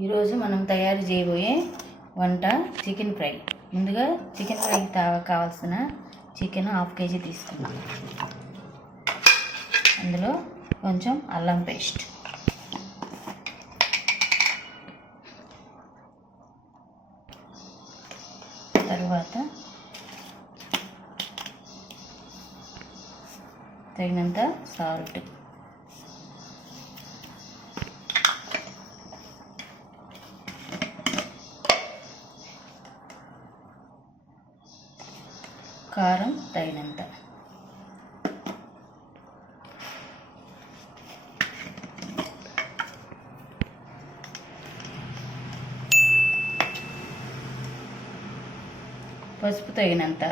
ఈరోజు మనం తయారు చేయబోయే వంట చికెన్ ఫ్రై. ముందుగా చికెన్ ఫ్రైకి కావాల్సిన చికెన్ హాఫ్ కేజీ తీసుకున్నాం అందులో కొంచెం అల్లం పేస్ట్. తర్వాత తగినంత సాల్ట్. కారం తగినంత. పసుపు తగినంత.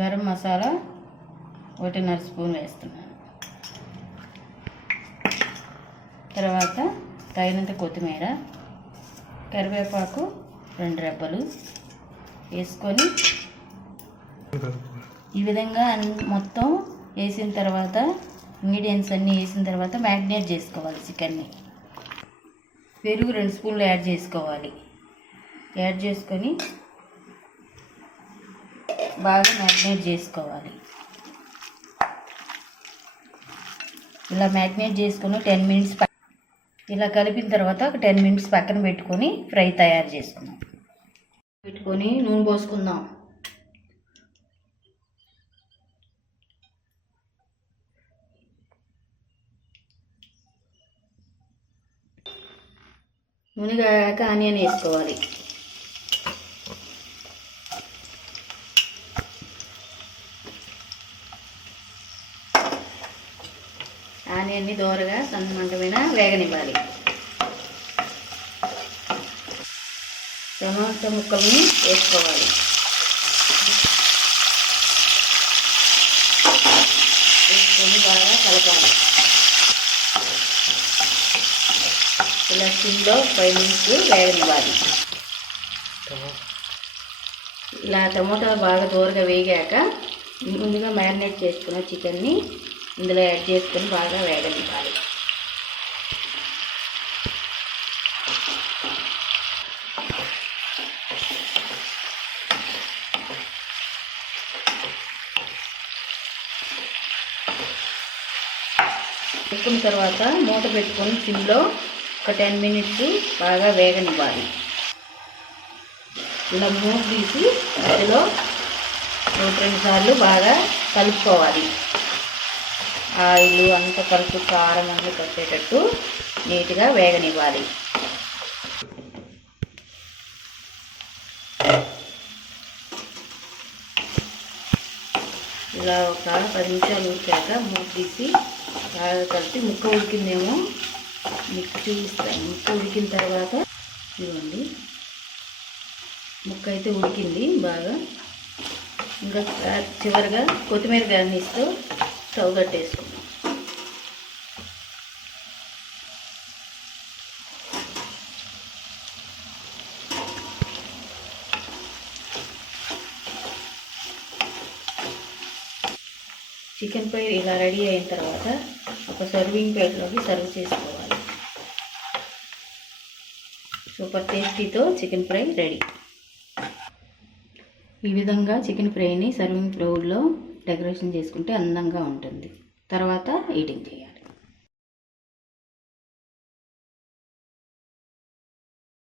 గరం మసాలా ఒకటిన్నర స్పూన్ వేస్తున్నాను తర్వాత తగినంత కొత్తిమీర కరివేపాకు రెండు రెబ్బలు వేసుకొని ఈ విధంగా మొత్తం వేసిన తర్వాత ఇంగ్రీడియంట్స్ అన్నీ వేసిన తర్వాత మ్యాగ్నేట్ చేసుకోవాలి చికెన్ని. పెరుగు రెండు స్పూన్లు యాడ్ చేసుకోవాలి. యాడ్ చేసుకొని బాగా మ్యాగ్నేట్ చేసుకోవాలి. ఇలా మ్యాగ్నేట్ చేసుకుని టెన్ మినిట్స్ ఇలా కలిపిన తర్వాత ఒక టెన్ మినిట్స్ పక్కన పెట్టుకొని ఫ్రై తయారు చేసుకుందాం. పెట్టుకొని నూనె పోసుకుందాం. నూనె కాక ఆనియన్ వేసుకోవాలి. ఆనియన్ని దోరగా సన్న మంట మీద వేగనివ్వాలి. టమాటా ముక్కల్ని వేసుకోవాలి. వేసుకొని బాగా కలపాలి. ఇలా సిమ్లో ఫైవ్ మినిట్స్ వేగనివ్వాలి. ఇలా టమోటా బాగా దూరగా వేగాక ముందుగా మ్యారినేట్ చేసుకున్న చికెన్ని ఇందులో యాడ్ చేసుకొని బాగా వేగనివ్వాలి. పెట్టుకున్న తర్వాత మూత పెట్టుకొని సిమ్లో ఒక టెన్ మినిట్స్ బాగా వేగనివ్వాలి. ఇలా మూత తీసి అందులో రెండు సార్లు బాగా కలుపుకోవాలి. ఆయిల్ అంత కలుపు కారం అన్నీ కట్టేటట్టు నీట్గా వేగనివ్వాలి. ఇలా ఒక పది నిమిషాలు ఉడికాక మూత తీసి బాగా కలిపి ముక్క ఉడికిందేమో మీకు చూపిస్తాను. ముక్క ఉడికిన తర్వాత ఇవ్వండి ముక్క అయితే ఉడికింది బాగా. ఇంకా చివరిగా కొత్తిమీర గార్నిష్తో స్టవ్ కట్టేసుకున్నాం చికెన్ ఫ్రై ఇలా రెడీ అయిన తర్వాత ఒక సర్వింగ్ ప్లేట్లోకి సర్వ్ చేసుకోవాలి. సూపర్ టేస్టీతో చికెన్ ఫ్రై రెడీ. ఈ విధంగా చికెన్ ఫ్రైని సర్వింగ్ ప్లేట్లో డెకరేషన్ చేసుకుంటే అందంగా ఉంటుంది. తర్వాత ఈటింగ్ చేయాలి.